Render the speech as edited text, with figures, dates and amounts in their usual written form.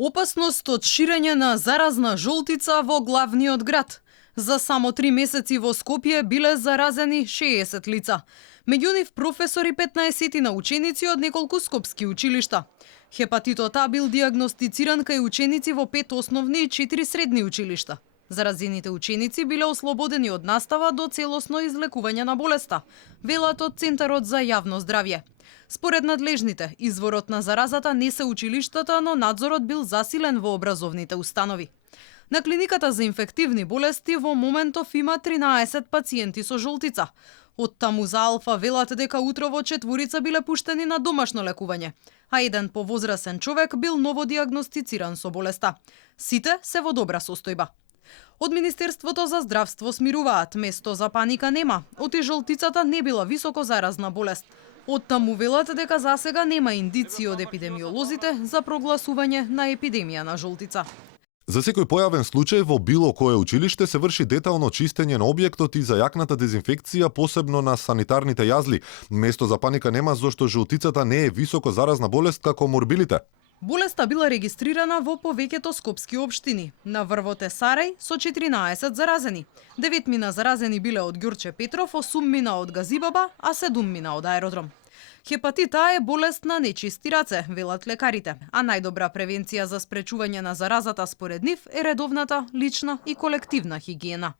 Опасност од ширење на заразна жолтица во главниот град. За само 3 месеци во Скопје биле заразени 60 лица. Меѓу нив професори, 15 на ученици од неколку скопски училишта. Хепатитот А бил диагностициран кај ученици во 5 основни и 4 средни училишта. Заразените ученици биле ослободени од настава до целосно излекување на болеста, велат од Центарот за јавно здравје. Според надлежните, изворот на заразата не се училиштата, но надзорот бил засилен во образовните установи. На клиниката за инфективни болести во моментов има 13 пациенти со жолтица. Од таму за алфа велат дека утрово 4 биле пуштени на домашно лекување, а еден повозрасен човек бил новодиагностициран со болеста. Сите се во добра состојба. Од Министерството за здравство смируваат, место за паника нема, оти жолтицата не била високо заразна болест. Од таму велат дека засега нема индиции од епидемиолозите за прогласување на епидемија на жолтица. За секој појавен случај во било кое училиште се врши детално чистење на објектот и зајакната дезинфекција, посебно на санитарните јазли. Место за паника нема, зашто жолтицата не е високо заразна болест како морбилите. Болеста била регистрирана во повеќето скопски општини. На врвот е Сарај со 14 заразени. 9 мина заразени биле од Ѓурче Петров, 8 мина од Газибаба, а 7 мина од аеродром. Хепатит А е болест на нечисти раце, велат лекарите, а најдобра превенција за спречување на заразата според нив е редовната, лична и колективна хигиена.